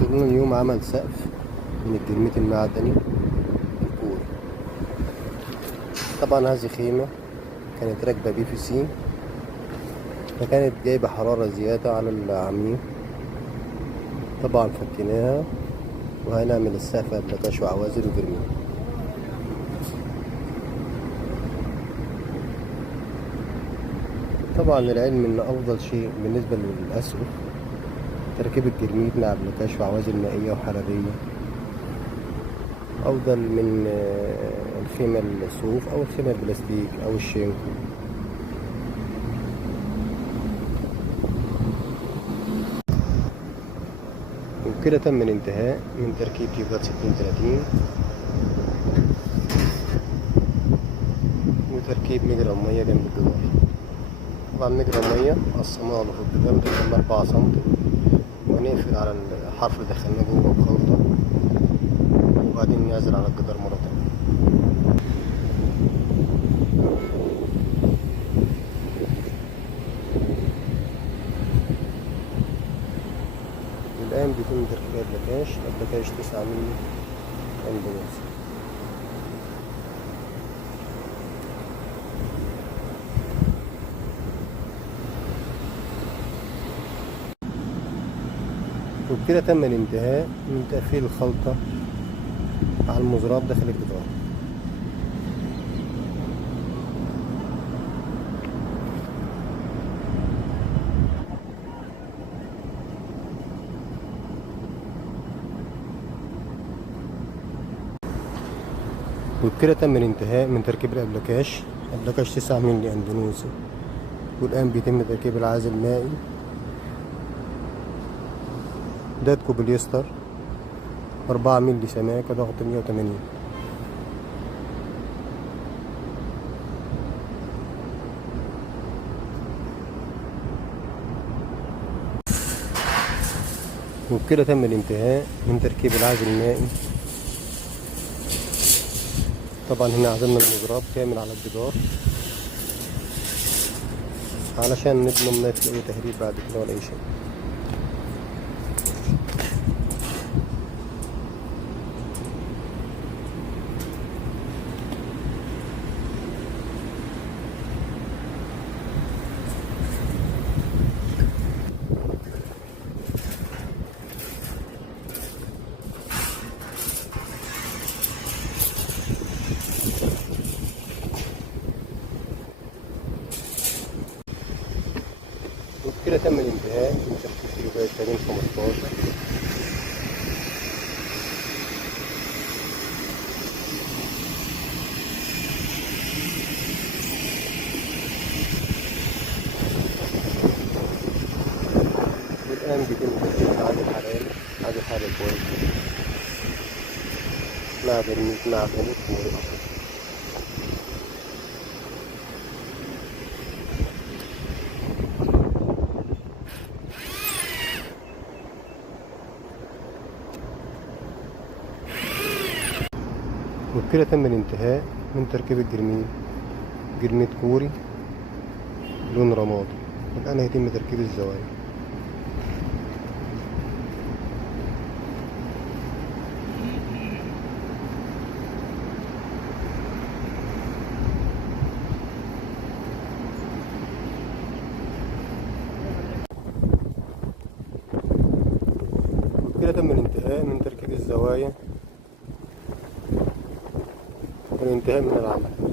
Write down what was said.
شغلنا اليوم عمل سقف من الجرميت المعدني الكوري. طبعا هذه خيمة كانت راكبة PVC، فكانت جايبة حرارة زيادة على العميق. طبعا فكيناها وهنعمل السقف أبلكاش وعوازل وجرميت. طبعا العلم ان افضل شيء بالنسبة للأسقف تركيب الجرميت مع أبلكاش وعوازل مائية وحرارية، أفضل من الخيمة الصوف أو الخيمة البلاستيك أو الشينكو. وبكده تم الانتهاء من تركيب كيبات 60-30 وتركيب مجرى المية جنب الجدار. طبعا مجرى المية قسمناه له في الجدار تقريبا 4 سنتي، ونقفل على الحرف اللي دخلناه جوه بخلطة، وبعدين نعزل على الجدار مرة تانية. الآن بيتم تركيب أبلكاش 9 مللي أندونيسي. وبكده تم الانتهاء من تقفيل الخلطة على المزراب داخل الجدار. وبكده تم الانتهاء من تركيب أبلكاش 9 مللي أندونيسي. والآن بيتم تركيب العازل المائي داتكو بوليستر 4 مللي سماكة ضغط 180. وبكده تم الانتهاء من تركيب العازل المائي. طبعا هنا عزلنا المزراب كامل على الجدار علشان نضمن ما يفي اي تهريب بعد كده ولا اي شيء. وبكده تم الانتهاء من تركيب كيلوبات 15. والآن بيتم تركيب عازل حراري كويس مع برميل مع خليط كوري. وبكده تم الانتهاء من تركيب جرميت كوري لون رمادي. والآن هيتم تركيب الزوايا. وبكده تم الانتهاء من تركيب الزوايا والانتهاء من العمل.